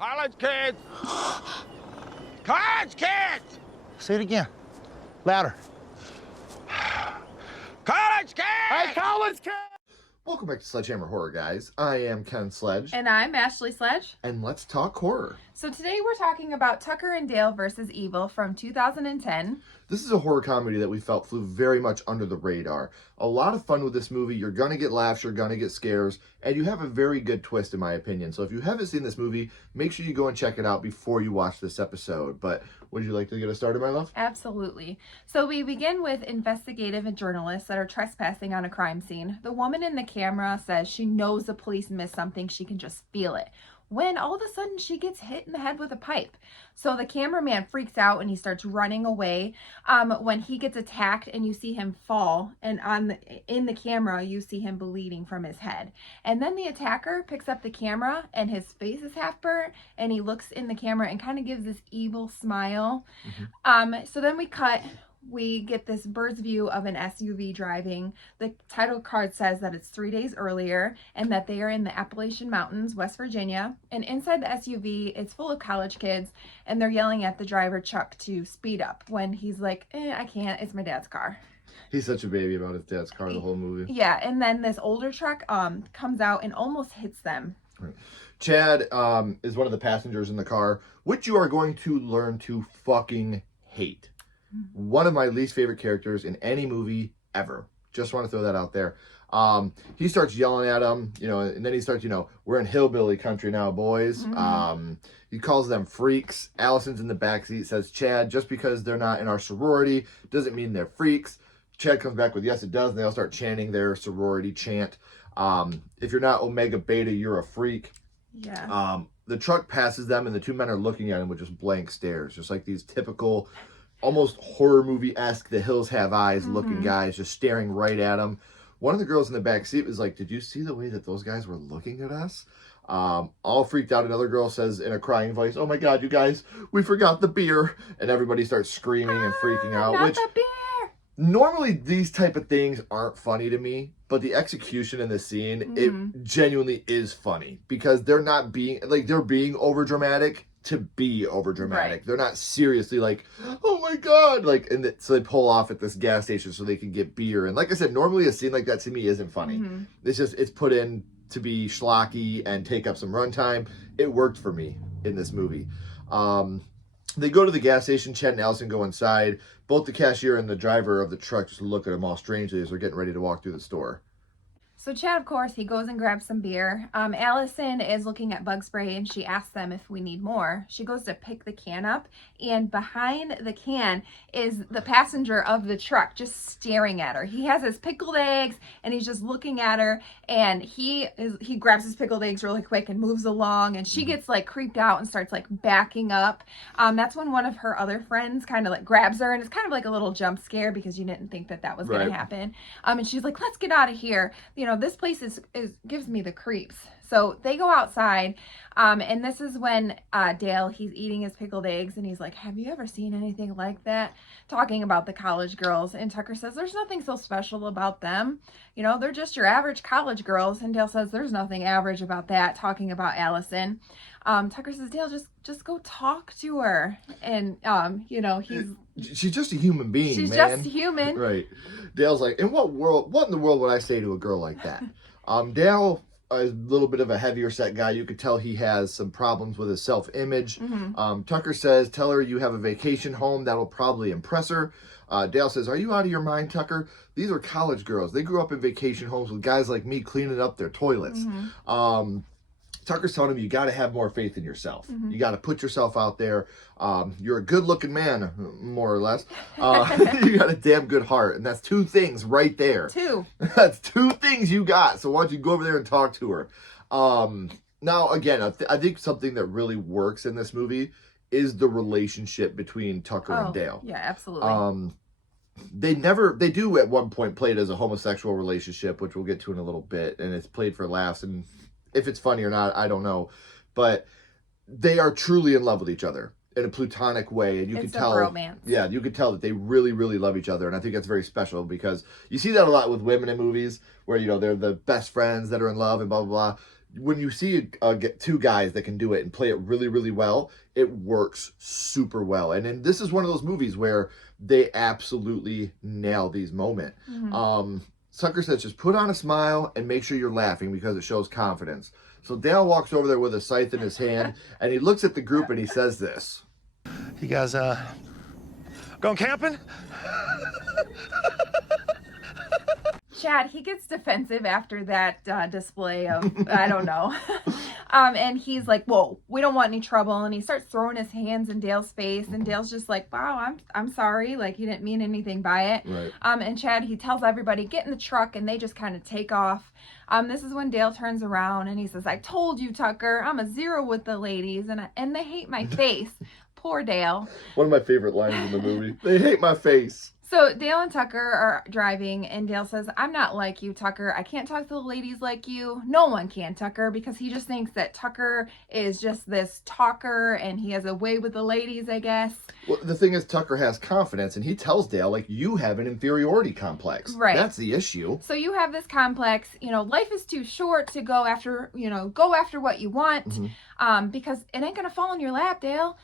College kids! College kids! Say it again. Louder. College kids! Hey, college kids! Welcome back to Sledgehammer Horror, guys. I am Ken Sledge. And I'm Ashley Sledge. And let's talk horror. So today we're talking about Tucker and Dale versus Evil from 2010. This is a horror comedy that we felt flew very much under the radar. A lot of fun with this movie. You're going to get laughs, you're going to get scares, and you have a very good twist in my opinion. So if you haven't seen this movie, make sure you go and check it out before you watch this episode. But would you like to get us started, my love? Absolutely. So we begin with investigative journalists that are trespassing on a crime scene. The woman in the camera says she knows the police missed something, she can just feel it, when all of a sudden she gets hit in the head with a pipe. So the cameraman freaks out and he starts running away. When he gets attacked and you see him fall, and in the camera you see him bleeding from his head. And then the attacker picks up the camera and his face is half burnt and he looks in the camera and kind of gives this evil smile. So then we get this bird's view of an SUV driving. The title card says that it's 3 days earlier and that they are in the Appalachian Mountains, West Virginia. And inside the SUV, it's full of college kids and they're yelling at the driver, Chuck, to speed up when he's like, I can't, it's my dad's car. He's such a baby about his dad's car the whole movie. Yeah, and then this older truck comes out and almost hits them. Right. Chad is one of the passengers in the car, which you are going to learn to fucking hate. One of my least favorite characters in any movie ever. Just want to throw that out there. He starts yelling at him, and then he starts, we're in hillbilly country now, boys. He calls them freaks. Allison's in the backseat, says, Chad, just because they're not in our sorority doesn't mean they're freaks. Chad comes back with, yes, it does. And they all start chanting their sorority chant. If you're not Omega Beta, you're a freak. Yeah. The truck passes them and the two men are looking at him with just blank stares. Just like these typical, almost horror movie-esque, The Hills Have Eyes looking guys just staring right at him. One of the girls in the back seat was like, did you see the way that those guys were looking at us? All freaked out. Another girl says in a crying voice, oh my God, you guys, we forgot the beer. And everybody starts screaming and freaking out. Not Which the beer! Normally these type of things aren't funny to me, but the execution in this scene, it genuinely is funny. Because they're not being, they're being overdramatic to be overdramatic. Right. They're not seriously like, oh my God, so they pull off at this gas station so they can get beer. And like I said, normally a scene like that to me isn't funny. It's put in to be schlocky and take up some runtime. It worked for me in this movie. They go to the gas station. Chad and Allison go inside. Both the cashier and the driver of the truck just look at them all strangely as they're getting ready to walk through the store. So Chad, of course, he goes and grabs some beer. Allison is looking at bug spray and she asks them if we need more. She goes to pick the can up and behind the can is the passenger of the truck just staring at her. He has his pickled eggs and he's just looking at her and he grabs his pickled eggs really quick and moves along and she gets creeped out and starts backing up. That's when one of her other friends kind of grabs her and it's kind of like a little jump scare because you didn't think that was going to happen. And she's like, let's get out of here. This place is gives me the creeps. So they go outside, and this is when Dale, he's eating his pickled eggs, and he's like, have you ever seen anything like that? Talking about the college girls. And Tucker says, there's nothing so special about them. They're just your average college girls. And Dale says, there's nothing average about that, talking about Allison. Tucker says, Dale, just go talk to her. And, she's just a human being, she's man. just human. Right. Dale's like, what in the world would I say to a girl like that? Dale is a little bit of a heavier set guy. You could tell he has some problems with his self-image. Tucker says, tell her you have a vacation home. That'll probably impress her. Dale says, are you out of your mind, Tucker? These are college girls. They grew up in vacation homes with guys like me cleaning up their toilets. Tucker's telling him you got to have more faith in yourself. You got to put yourself out there. You're a good-looking man, more or less. You got a damn good heart, and that's two things right there. That's two things you got. So why don't you go over there and talk to her? Now, again, I think something that really works in this movie is the relationship between Tucker and Dale. Yeah, absolutely. They do at one point play it as a homosexual relationship, which we'll get to in a little bit, and it's played for laughs, and if it's funny or not, I don't know. But they are truly in love with each other in a platonic way. And you can tell, romance. Yeah, you can tell that they really, really love each other. And I think that's very special because you see that a lot with women in movies where, they're the best friends that are in love and blah, blah, blah. when you see get two guys that can do it and play it really, really well, it works super well. And this is one of those movies where they absolutely nail these moments. Tucker says, just put on a smile and make sure you're laughing because it shows confidence. So Dale walks over there with a scythe in his hand, and he looks at the group and he says this. You guys, going camping? Chad, he gets defensive after that display of, I don't know. And he's like, whoa, we don't want any trouble. And he starts throwing his hands in Dale's face. And Dale's just like, wow, I'm sorry. Like, he didn't mean anything by it. Right. And Chad, he tells everybody, get in the truck. And they just kind of take off. This is when Dale turns around and he says, I told you, Tucker, I'm a 0 with the ladies. And they hate my face. Poor Dale. One of my favorite lines in the movie. They hate my face. So Dale and Tucker are driving, and Dale says, I'm not like you, Tucker. I can't talk to the ladies like you. No one can, Tucker, because he just thinks that Tucker is just this talker, and he has a way with the ladies, I guess. Well, the thing is, Tucker has confidence, and he tells Dale, like, you have an inferiority complex. Right. That's the issue. So you have this complex, life is too short to go after what you want, because it ain't going to fall in your lap, Dale,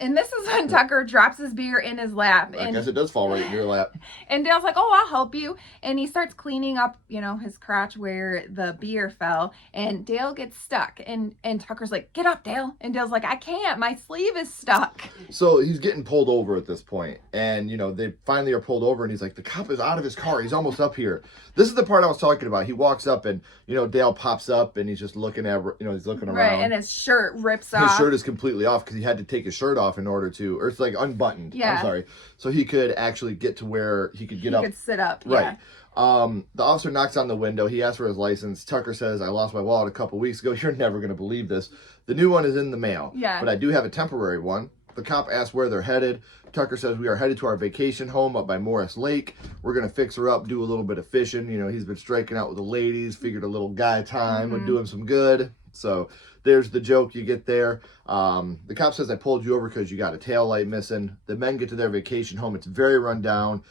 And this is when Tucker drops his beer in his lap. I guess it does fall right in your lap. And Dale's like, oh, I'll help you. And he starts cleaning up, his crotch where the beer fell. And Dale gets stuck. And Tucker's like, get up, Dale. And Dale's like, I can't. My sleeve is stuck. So he's getting pulled over at this point. And, they finally are pulled over. And he's like, the cop is out of his car. He's almost up here. This is the part I was talking about. He walks up and, Dale pops up. And he's just looking at, he's looking around. Right, and his shirt rips off. His shirt is completely off because he had to take his shirt off in order to, or it's like unbuttoned. Yeah. I'm sorry. So he could actually get to where he could get up. He could sit up. Right. Yeah. The officer knocks on the window. He asks for his license. Tucker says, I lost my wallet a couple weeks ago. You're never going to believe this. The new one is in the mail. Yeah. But I do have a temporary one. The cop asks where they're headed. Tucker says, we are headed to our vacation home up by Morris Lake. We're going to fix her up, do a little bit of fishing. He's been striking out with the ladies, figured a little guy time would do him some good. So there's the joke you get there. The cop says, I pulled you over because you got a tail light missing. The men get to their vacation home. It's very run down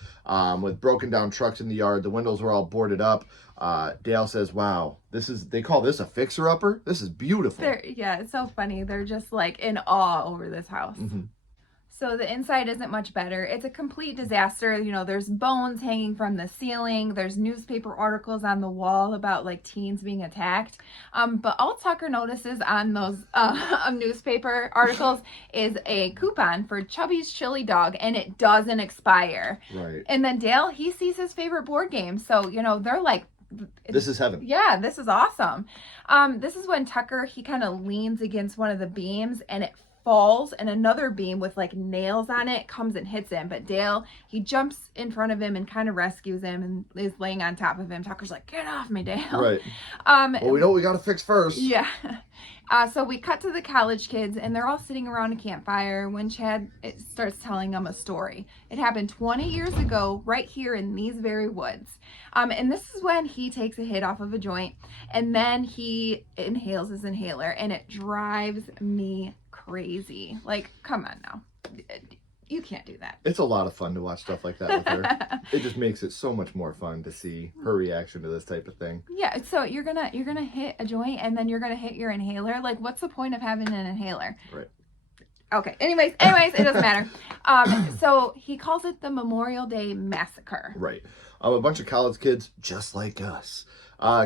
with broken down trucks in the yard. The windows were all boarded up. Dale says, wow, they call this a fixer-upper? This is beautiful. It's so funny. They're just like in awe over this house. So the inside isn't much better. It's a complete disaster. There's bones hanging from the ceiling. There's newspaper articles on the wall about like teens being attacked. But all Tucker notices on those newspaper articles is a coupon for Chubby's Chili Dog, and it doesn't expire. Right. And then Dale, he sees his favorite board game. So, they're like, this is heaven. Yeah, this is awesome. This is when Tucker, he kind of leans against one of the beams, and it falls, and another beam with like nails on it comes and hits him. But Dale, he jumps in front of him and kind of rescues him and is laying on top of him. Tucker's like, get off me, Dale. Right. Well, we know what we got to fix first. Yeah. So we cut to the college kids, and they're all sitting around a campfire when Chad starts telling them a story. It happened 20 years ago right here in these very woods. And this is when he takes a hit off of a joint, and then he inhales his inhaler, and it drives me crazy. Like, come on now. You can't do that. It's a lot of fun to watch stuff like that with her. It just makes it so much more fun to see her reaction to this type of thing. Yeah, so you're gonna hit a joint and then you're gonna hit your inhaler. Like, what's the point of having an inhaler? Right. Okay. Anyways, it doesn't matter. So he calls it the Memorial Day Massacre. Right. A bunch of college kids, just like us,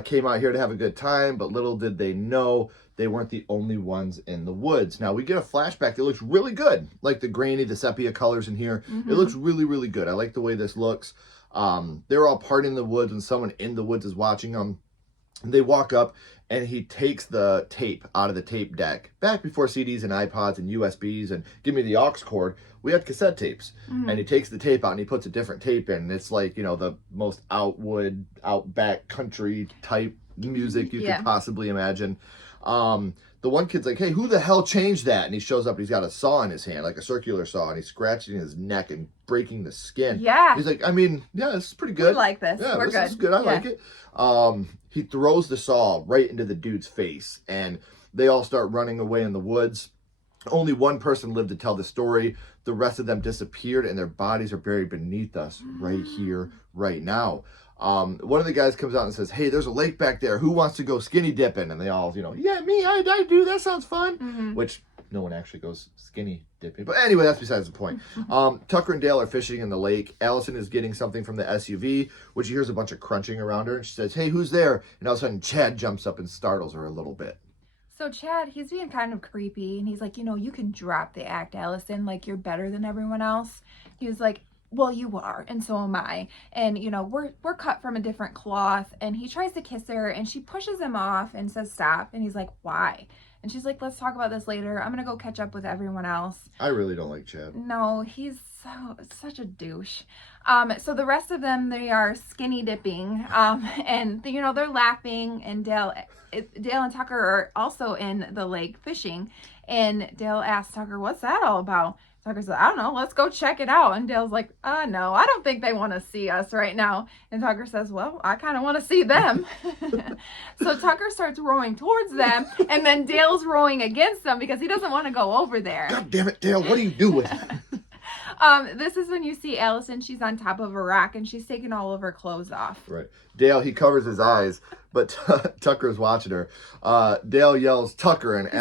came out here to have a good time, but little did they know they weren't the only ones in the woods. Now, we get a flashback that looks really good. Like the grainy, the sepia colors in here. It looks really, really good. I like the way this looks. They're all partying in the woods, and someone in the woods is watching them. They walk up, and he takes the tape out of the tape deck. Back before CDs and iPods and USBs and give me the aux cord, we had cassette tapes. And he takes the tape out and he puts a different tape in. And it's like, the most outback country type music you could possibly imagine. The one kid's like, hey, who the hell changed that? And he shows up, he's got a saw in his hand, like a circular saw, and he's scratching his neck and breaking the skin. Yeah. He's like, this is pretty good. We like this. Yeah, We're this good. is good. I like it. He throws the saw right into the dude's face, and they all start running away in the woods. Only one person lived to tell the story. The rest of them disappeared, and their bodies are buried beneath us right here, right now. One of the guys comes out and says, hey, there's a lake back there. Who wants to go skinny dipping? And they all, yeah, me, I do. That sounds fun. Which no one actually goes skinny dipping. But anyway, that's besides the point. Tucker and Dale are fishing in the lake. Allison is getting something from the SUV, which she hears a bunch of crunching around her. And she says, hey, who's there? And all of a sudden, Chad jumps up and startles her a little bit. So Chad, he's being kind of creepy. And he's like, you can drop the act, Allison. Like, you're better than everyone else. He was like, well, you are, and so am I. And, we're cut from a different cloth. And he tries to kiss her, and she pushes him off and says, stop. And he's like, why? And she's like, let's talk about this later. I'm going to go catch up with everyone else. I really don't like Chad. No, he's such a douche. So the rest of them, they are skinny dipping. And, they're laughing. And Dale and Tucker are also in the lake fishing. And Dale asks Tucker, what's that all about? Tucker says, I don't know, let's go check it out. And Dale's like, no, I don't think they want to see us right now. And Tucker says, well, I kind of want to see them. So Tucker starts rowing towards them, and then Dale's rowing against them because he doesn't want to go over there. God damn it, Dale, what are you doing? This is when you see Allison. She's on top of a rock, and she's taking all of her clothes off. Right. Dale, he covers his eyes, but Tucker's watching her. Dale yells, Tucker, and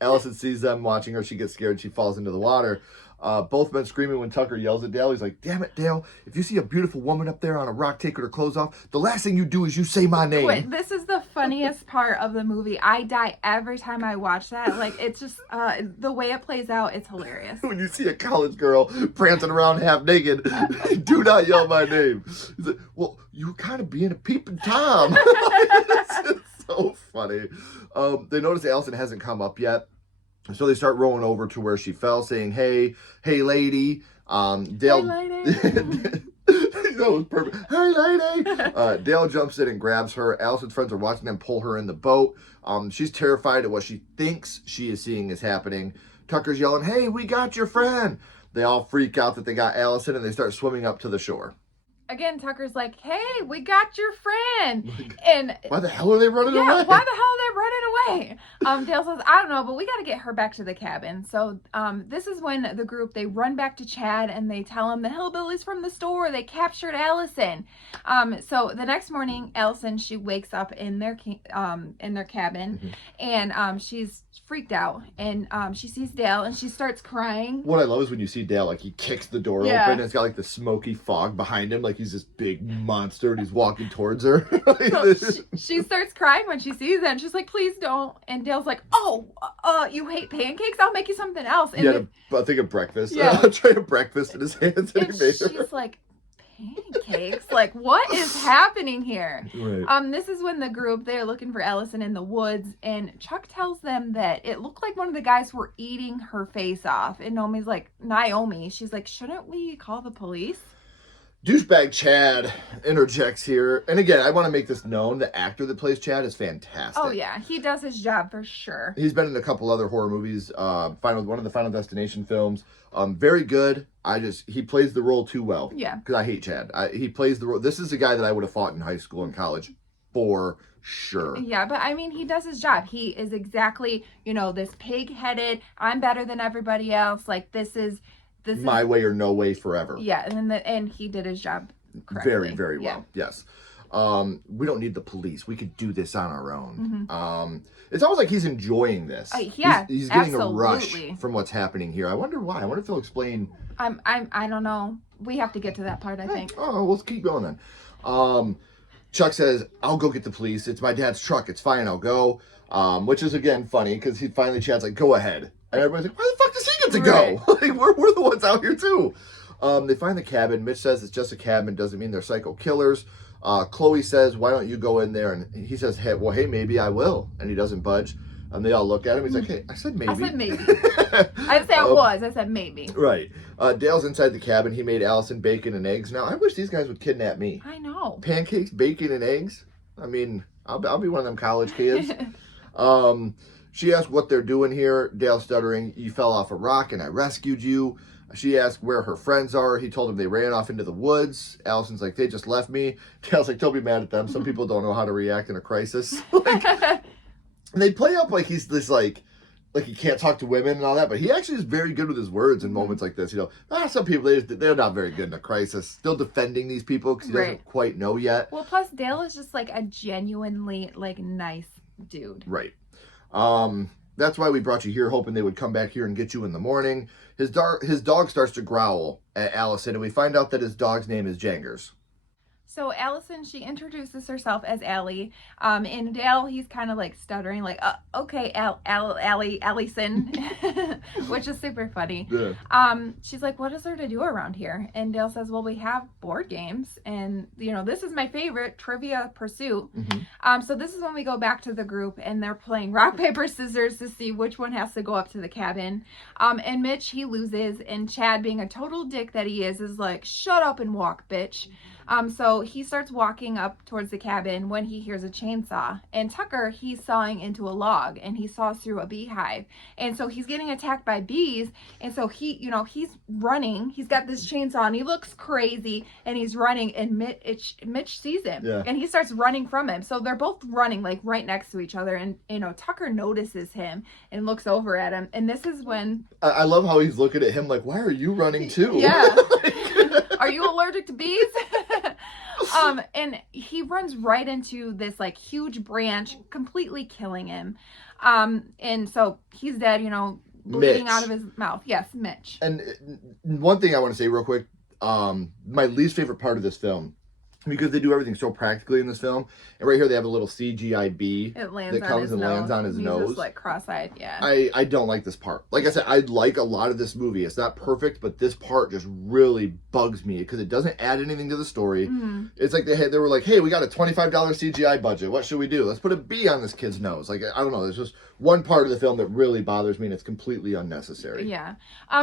Allison sees them watching her. She gets scared. She falls into the water. Both men screaming when Tucker yells at Dale. He's like, damn it, Dale. If you see a beautiful woman up there on a rock taking her clothes off, the last thing you do is you say my name. Wait, this is the funniest part of the movie. I die every time I watch that. Like, it's just, the way it plays out, it's hilarious. When you see a college girl prancing around half naked, do not yell my name. He's like, well, you were kind of being a peeping Tom. It's just so funny. They notice Allison hasn't come up yet. So they start rolling over to where she fell, saying, hey, lady. Dale, hey, lady. That was perfect. Hey, lady. Dale jumps in and grabs her. Allison's friends are watching them pull her in the boat. She's terrified at what she thinks she is seeing is happening. Tucker's yelling, hey, we got your friend. They all freak out that they got Allison, and they start swimming up to the shore. Again, Tucker's like, hey, we got your friend. And why the hell are they running away? Why the hell are they running away? Dale says, I don't know, but we got to get her back to the cabin. So this is when the group, they run back to Chad, and they tell him the hillbillies from the store, they captured Allison. So the next morning, Allison, she wakes up in their cabin, and she's freaked out, and she sees Dale, and she starts crying. What I love is when you see Dale, like, he kicks the door open, and it's got like the smoky fog behind him, like he's this big monster, and he's walking towards her. So she starts crying when she sees it, and she's like, please don't. And Dale's like, oh, you hate pancakes? I'll make you something else. And he had I think a breakfast. Yeah. A tray of breakfast in his hands, and he made her. She's like, pancakes? Like, what is happening here? Right. This is when the group, they're looking for Allison in the woods, and Chuck tells them that it looked like one of the guys were eating her face off. And Naomi, she's like, shouldn't we call the police? Douchebag Chad interjects here. And again, I want to make this known. The actor that plays Chad is fantastic. Oh, yeah. He does his job for sure. He's been in a couple other horror movies. One of the Final Destination films. Very good. He plays the role too well. Yeah. Because I hate Chad. He plays the role. This is a guy that I would have fought in high school and college for sure. Yeah, but I mean, he does his job. He is exactly, this pig-headed, I'm better than everybody else. Like, this is my way or no way forever. Yeah, and he did his job correctly. Very, very well. Yes. We don't need the police. We could do this on our own. It's almost like he's enjoying this. Yeah, he's getting a rush from what's happening here. I wonder why. I wonder if they'll explain. I don't know. We have to get to that part, I think. Oh, we'll keep going then. Chuck says, I'll go get the police. It's my dad's truck. It's fine. I'll go. Which is, again, funny because Chad's like, go ahead. And everybody's like, why the fuck does he get to go? Like, we're the ones out here, too. They find the cabin. Mitch says it's just a cabin. Doesn't mean they're psycho killers. Chloe says, why don't you go in there? And he says, hey, maybe I will. And he doesn't budge. And they all look at him. He's like, hey, I said maybe. I said maybe. I didn't say I said maybe. Right. Dale's inside the cabin. He made Allison bacon and eggs. Now, I wish these guys would kidnap me. I know. Pancakes, bacon, and eggs. I mean, I'll be one of them college kids. She asked what they're doing here. Dale stuttering, you fell off a rock and I rescued you. She asked where her friends are. He told them they ran off into the woods. Allison's like, they just left me. Dale's like, don't be mad at them. Some people don't know how to react in a crisis. And they play up like he's this like like he can't talk to women and all that, but he actually is very good with his words in moments like this. You know, some people, they're not very good in a crisis. Still defending these people because he doesn't quite know yet. Well, plus Dale is just like a genuinely like nice dude. Right. That's why we brought you here, hoping they would come back here and get you in the morning. His dog starts to growl at Allison, and we find out that his dog's name is Jangers. So Allison, she introduces herself as Allie, and Dale, he's kind of like stuttering, like, okay, Allison, which is super funny. Yeah. She's like, what is there to do around here? And Dale says, well, we have board games, and, you know, this is my favorite, Trivia Pursuit. So this is when we go back to the group, and they're playing rock, paper, scissors to see which one has to go up to the cabin. And Mitch, he loses, and Chad, being a total dick that he is like, shut up and walk, bitch. So he starts walking up towards the cabin when he hears a chainsaw. And Tucker, he's sawing into a log, and he saws through a beehive. And so he's getting attacked by bees. And so he, you know, he's running. He's got this chainsaw, and he looks crazy, and he's running, and Mitch sees him. Yeah. And he starts running from him. So they're both running, like, right next to each other. And, you know, Tucker notices him and looks over at him. And this is when... I love how he's looking at him like, why are you running too? Yeah. Are you allergic to bees? And he runs right into this like huge branch, completely killing him. And so he's dead, you know, bleeding Mitch. out of his mouth. Yes, Mitch. And one thing I want to say real quick, my least favorite part of this film, because they do everything so practically in this film, and right here they have a little CGI bee that comes and lands on his nose. Just like cross-eyed, yeah. I don't like this part. Like I said, I like a lot of this movie. It's not perfect, but this part just really bugs me because it doesn't add anything to the story. It's like they were like, hey, we got a $25 CGI budget. What should we do? Let's put a bee on this kid's nose. Like, I don't know. There's just one part of the film that really bothers me, and it's completely unnecessary. Yeah.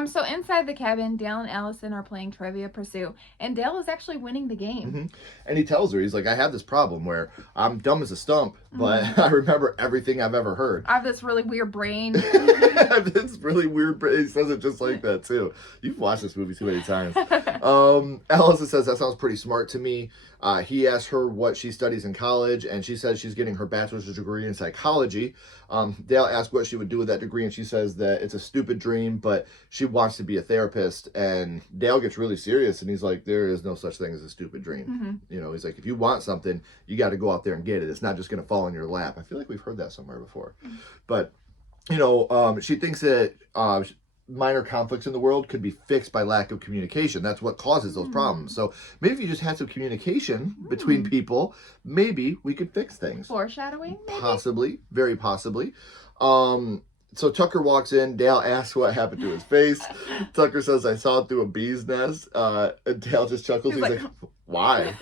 So inside the cabin, Dale and Allison are playing Trivia Pursuit, and Dale is actually winning the game. And he tells her, he's like, I have this problem where I'm dumb as a stump, but I remember everything I've ever heard. I have this really weird brain. This really weird brain. He says it just like that, too. You've watched this movie too many times. Allison says, that sounds pretty smart to me. He asks her what she studies in college, and she says she's getting her bachelor's degree in psychology. Dale asks what she would do with that degree, and she says that it's a stupid dream, but she wants to be a therapist. And Dale gets really serious, and he's like, there is no such thing as a stupid dream. You know, he's like, if you want something, you got to go out there and get it. It's not just going to fall in your lap. I feel like we've heard that somewhere before. But, you know, she thinks that minor conflicts in the world could be fixed by lack of communication. That's what causes those problems. So maybe if you just had some communication between people, maybe we could fix things. Foreshadowing, maybe? Possibly. Very possibly. So Tucker walks in. Dale asks what happened to his face. Tucker says, I saw it through a bee's nest. And Dale just chuckles. He's like, why?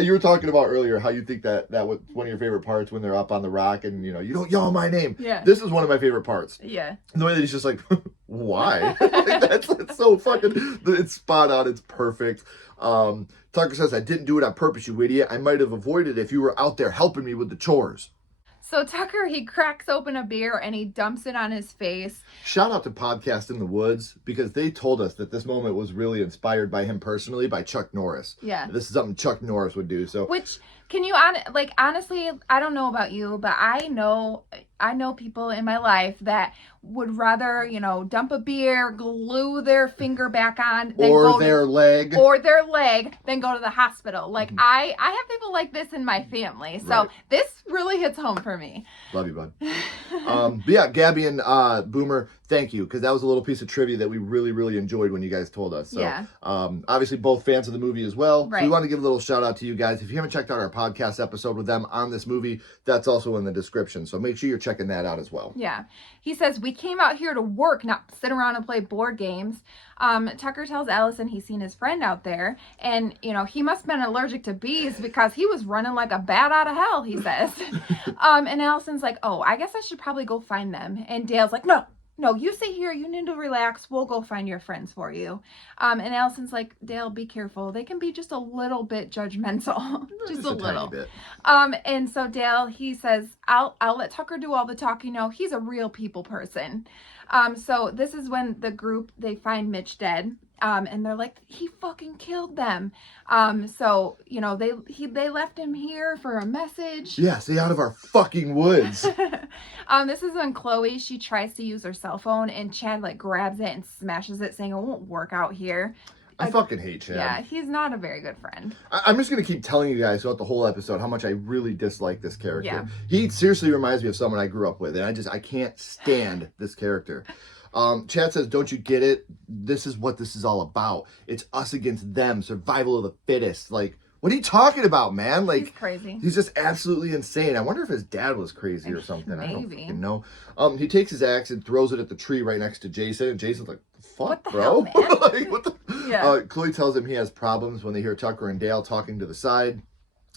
You were talking about earlier how you think that was one of your favorite parts when they're up on the rock and, you know, you don't yell my name. Yeah. This is one of my favorite parts. Yeah. The way that he's just like, why? Like, that's so fucking, it's spot on. It's perfect. Tucker says, I didn't do it on purpose, you idiot. I might have avoided it if you were out there helping me with the chores. So Tucker, he cracks open a beer and he dumps it on his face. Shout out to Podcast in the Woods, because they told us that this moment was really inspired by him personally, by Chuck Norris. Yeah. This is something Chuck Norris would do. So, which, can you, honestly, I don't know about you, but I know people in my life that would rather, you know, dump a beer, glue their finger back on, or their leg, than go to the hospital. Like, I have people like this in my family. So this really hits home for me. Love you, bud. But yeah, Gabby and Boomer, thank you, because that was a little piece of trivia that we really, really enjoyed when you guys told us. So, yeah. Obviously, both fans of the movie as well. Right. So we want to give a little shout out to you guys. If you haven't checked out our podcast episode with them on this movie, that's also in the description. So make sure you're checking that out as well. Yeah. He says, we came out here to work, not sit around and play board games. Tucker tells Allison he's seen his friend out there, and, you know, he must have been allergic to bees because he was running like a bat out of hell, he says. And Allison's like, oh, I guess I should probably go find them. And Dale's like, no, you sit here. You need to relax. We'll go find your friends for you. And Allison's like, Dale, be careful. They can be just a little bit judgmental. just a little. Tiny bit. And so Dale, he says, I'll let Tucker do all the talking. No, he's a real people person. So this is when the group, they find Mitch dead. And they're like, he fucking killed them. So, you know, they left him here for a message. Yeah, stay out of our fucking woods. This is when Chloe, she tries to use her cell phone, and Chad like grabs it and smashes it, saying it won't work out here. I fucking hate Chad. Yeah, he's not a very good friend. I'm just going to keep telling you guys throughout the whole episode how much I really dislike this character. Yeah. He seriously reminds me of someone I grew up with, and I can't stand this character. Chad says, don't you get it? This is what this is all about. It's us against them, survival of the fittest. Like, what are you talking about, man? Like, He's crazy. He's just absolutely insane. I wonder if his dad was crazy or something. Maybe. I don't fucking know. He takes his axe and throws it at the tree right next to Jason, and Jason's like, fuck, what the bro? hell, man? Like, what the... Yeah. Chloe tells him he has problems when they hear Tucker and Dale talking to the side.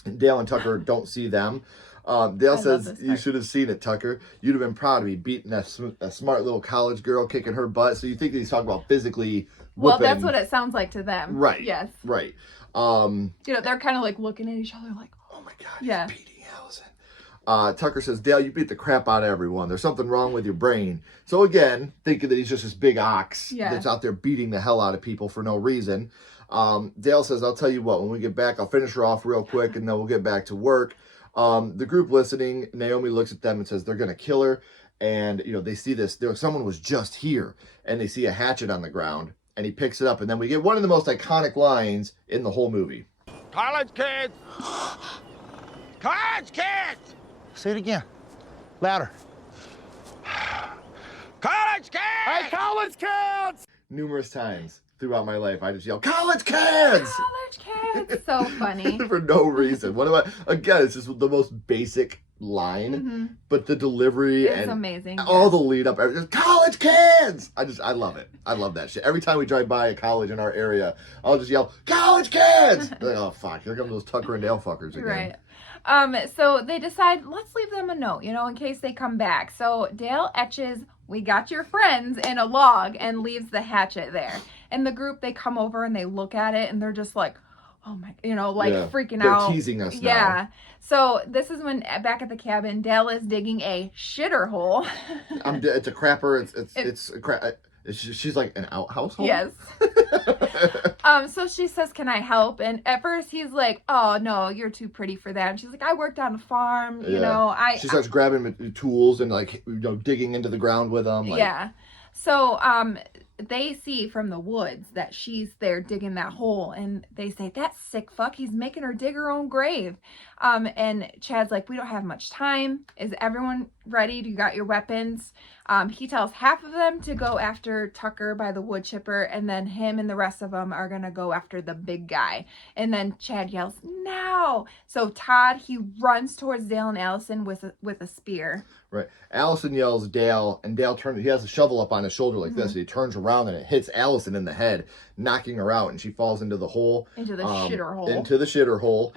And Dale and Tucker don't see them. Dale says, you should have seen it, Tucker. You'd have been proud of me beating a smart little college girl, kicking her butt. So you think he's talking about physically whooping. Well, that's what it sounds like to them. Right. Yes. Right. You know, they're kind of like looking at each other like, oh my God, yeah. he's beating Allison. Tucker says, Dale, you beat the crap out of everyone. There's something wrong with your brain. So again, thinking that he's just this big ox that's out there beating the hell out of people for no reason. Dale says, I'll tell you what, when we get back, I'll finish her off real quick and then we'll get back to work. The group listening, Naomi looks at them and says they're going to kill her. And, you know, they see this. Someone was just here and they see a hatchet on the ground and he picks it up. And then we get one of the most iconic lines in the whole movie. College kids! College kids! Say it again. Louder. College kids! Hey, college kids! Numerous times throughout my life, I just yell, college kids! college kids. So funny. For no reason. Again, it's just the most basic line, but the delivery It's and amazing. all the lead up, just college kids! I love it. I love that shit. Every time we drive by a college in our area, I'll just yell, college kids! They're like, oh fuck, here come those Tucker and Dale fuckers again. Right. So they decide, let's leave them a note, you know, in case they come back. So Dale etches, we got your friends, in a log and leaves the hatchet there. And the group, they come over and they look at it and they're just like, oh my, you know, like freaking out. They're teasing us now. Yeah. So this is when back at the cabin, Dale is digging a shitter hole. It's a crapper. It's a crap. She's like an outhouse hole? Yes. So she says, can I help? And at first he's like, oh no, you're too pretty for that. And she's like, I worked on a farm, you know. She starts grabbing tools and like, you know, digging into the ground with them. Like... Yeah. So they see from the woods that she's there digging that hole, and they say, that's sick fuck, he's making her dig her own grave. And Chad's like, we don't have much time. Is everyone ready? You got your weapons? He tells half of them to go after Tucker by the wood chipper, and then him and the rest of them are gonna go after the big guy. And then Chad yells, now! So Todd, he runs towards Dale and Allison with a spear. Right. Allison yells Dale, and Dale turns. He has a shovel up on his shoulder like this, and he turns around and it hits Allison in the head, knocking her out, and she falls into the hole. Into the shitter hole. Into the shitter hole.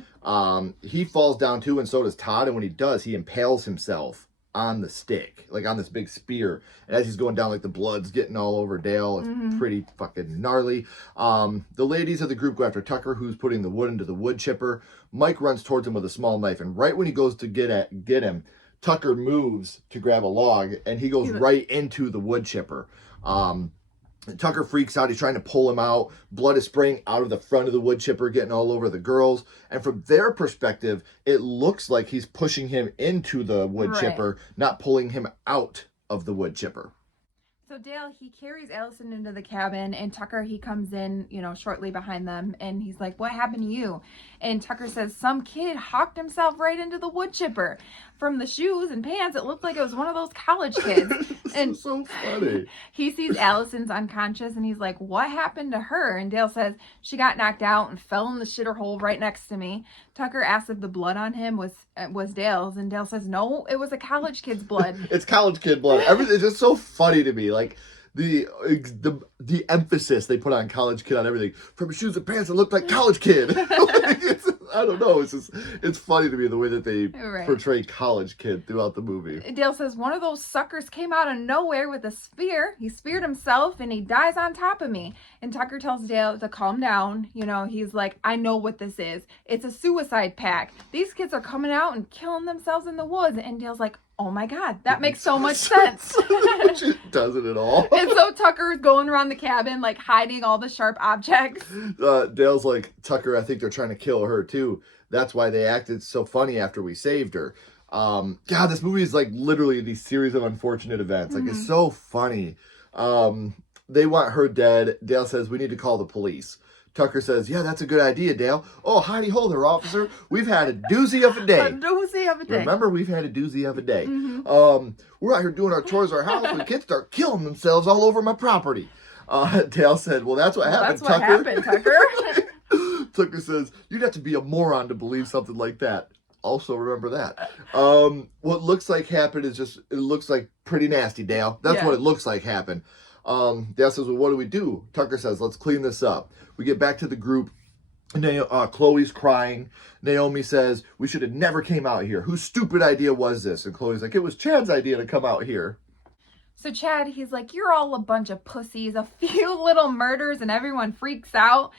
He falls down too, and so does Todd. And when he does, he impales himself on the stick, like on this big spear. And as he's going down, like the blood's getting all over Dale. It's pretty fucking gnarly. The ladies of the group go after Tucker, who's putting the wood into the wood chipper. Mike runs towards him with a small knife, and right when he goes to get him, Tucker moves to grab a log, and he goes right into the wood chipper. Tucker freaks out. He's trying to pull him out. Blood is spraying out of the front of the wood chipper, getting all over the girls. And from their perspective, it looks like he's pushing him into the wood chipper, not pulling him out of the wood chipper. So Dale, he carries Allison into the cabin, and Tucker, he comes in, you know, shortly behind them, and he's like, what happened to you? And Tucker says, some kid hawked himself right into the wood chipper. From the shoes and pants, it looked like it was one of those college kids. And so funny. He sees Allison's unconscious, and he's like, what happened to her? And Dale says, she got knocked out and fell in the shitter hole right next to me. Tucker asks if the blood on him was Dale's, and Dale says, no, it was a college kid's blood. It's college kid blood. It's just so funny to me. Like, the emphasis they put on college kid on everything. From shoes and pants, it looked like college kid. Like, I don't know. It's funny to me the way that they portray college kid throughout the movie. Dale says one of those suckers came out of nowhere with a spear. He speared himself and he dies on top of me. And Tucker tells Dale to calm down. You know, he's like, I know what this is. It's a suicide pact. These kids are coming out and killing themselves in the woods. And Dale's like, oh my God, that makes so much sense. Which it doesn't at all. And so Tucker's going around the cabin, like hiding all the sharp objects. Dale's like, Tucker, I think they're trying to kill her too. That's why they acted so funny after we saved her. God, this movie is like literally these series of unfortunate events. Like, it's so funny. They want her dead. Dale says, we need to call the police. Tucker says, yeah, that's a good idea, Dale. Oh, howdy ho there, officer. We've had a doozy of a day. A doozy of a day. Remember, we've had a doozy of a day. We're out here doing our chores at our house when kids start killing themselves all over my property. Dale said, well, that's what happened, That's what happened, Tucker. Tucker says, you'd have to be a moron to believe something like that. Also remember that. What looks like happened is just, it looks like pretty nasty, Dale. That's what it looks like happened. Dale says, well, what do we do? Tucker says, let's clean this up. We get back to the group. Chloe's crying. Naomi says, we should have never came out here. Whose stupid idea was this? And Chloe's like, it was Chad's idea to come out here. So Chad, he's like, you're all a bunch of pussies, a few little murders, and everyone freaks out.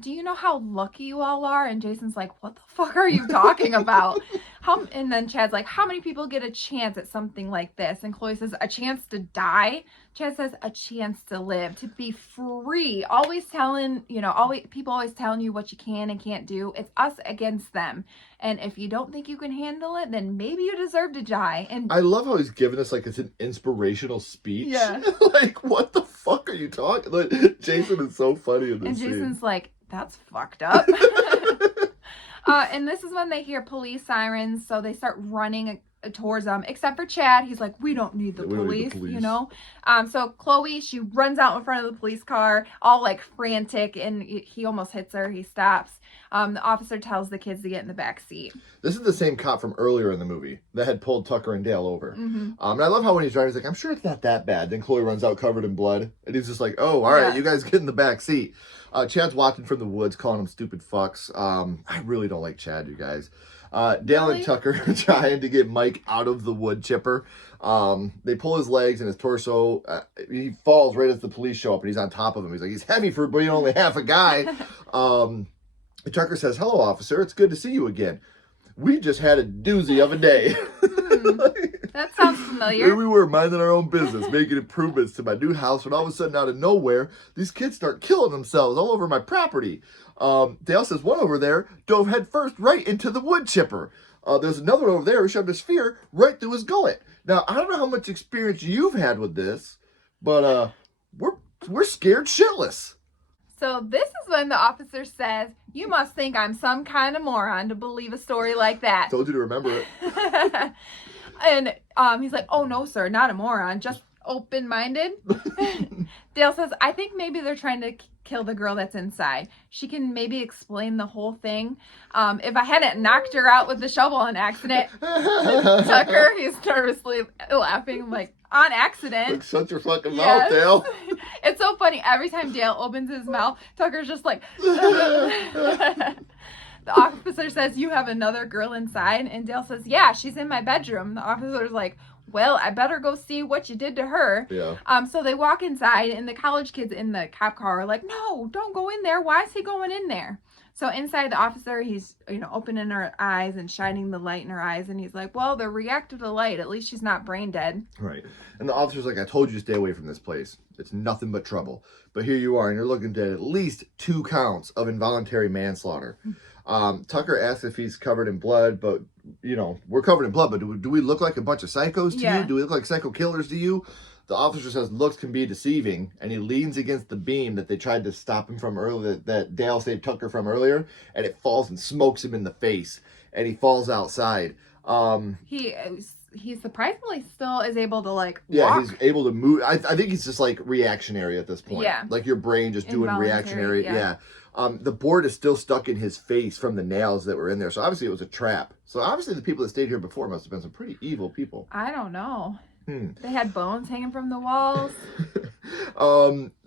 Do you know how lucky you all are? And Jason's like, what the fuck are you talking about? And then Chad's like, how many people get a chance at something like this? And Chloe says, a chance to die? Chad says, a chance to live, to be free. Always telling, people always telling you what you can and can't do. It's us against them. And if you don't think you can handle it, then maybe you deserve to die. And I love how he's giving us like it's an inspirational speech. Yeah. Like, what the fuck are you talking? Like, Jason is so funny in this And scene. Jason's like, that's fucked up. And this is when they hear police sirens, so they start running towards them, except for Chad. He's like, we don't need the police, So Chloe, she runs out in front of the police car, all like frantic, and he almost hits her. He stops. The officer tells the kids to get in the back seat. This is the same cop from earlier in the movie that had pulled Tucker and Dale over. And I love how when he's driving, he's like, I'm sure it's not that bad. Then Chloe runs out covered in blood, and he's just like, oh, all right, you guys get in the back seat. Chad's watching from the woods, calling them stupid fucks. I really don't like Chad, you guys. Dale and Tucker are trying to get Mike out of the wood chipper. They pull his legs and his torso. He falls right as the police show up, and he's on top of him. He's like, he's heavy for being only half a guy. Tucker says, hello, officer. It's good to see you again. We just had a doozy of a day. That sounds familiar. Here we were minding our own business, making improvements to my new house, when all of a sudden, out of nowhere, these kids start killing themselves all over my property. Dale says one over there dove head first right into the wood chipper. There's another over there who shoved a sphere right through his gullet. Now, I don't know how much experience you've had with this, but we're scared shitless. So this is when the officer says, you must think I'm some kind of moron to believe a story like that. Told you to remember it. And he's like, oh, no, sir, not a moron, just open-minded. Dale says, I think maybe they're trying to kill the girl that's inside. She can maybe explain the whole thing. If I hadn't knocked her out with the shovel on accident. Tucker, he's nervously laughing. I'm like, on accident. Like, shut your fucking mouth, Dale. It's so funny. Every time Dale opens his mouth, Tucker's just like... The officer says, you have another girl inside? And Dale says, yeah, she's in my bedroom. The officer's like, well, I better go see what you did to her. Yeah. So they walk inside, and the college kids in the cop car are like, no, don't go in there. Why is he going in there? So inside, the officer, he's, opening her eyes and shining the light in her eyes. And he's like, well, they're reactive to light. At least she's not brain dead. Right. And the officer's like, I told you to stay away from this place. It's nothing but trouble. But here you are, and you're looking at least 2 counts of involuntary manslaughter. Tucker asks if he's covered in blood, but, we're covered in blood, but do we look like a bunch of psychos to you? Do we look like psycho killers to you? The officer says looks can be deceiving, and he leans against the beam that they tried to stop him from earlier, that Dale saved Tucker from earlier, and it falls and smokes him in the face, and he falls outside. He surprisingly still is able to, walk. Yeah, he's able to move. I think he's just, reactionary at this point. Yeah. Like, your brain just doing reactionary. Yeah. The board is still stuck in his face from the nails that were in there. So, obviously, it was a trap. So, obviously, the people that stayed here before must have been some pretty evil people. I don't know. They had bones hanging from the walls.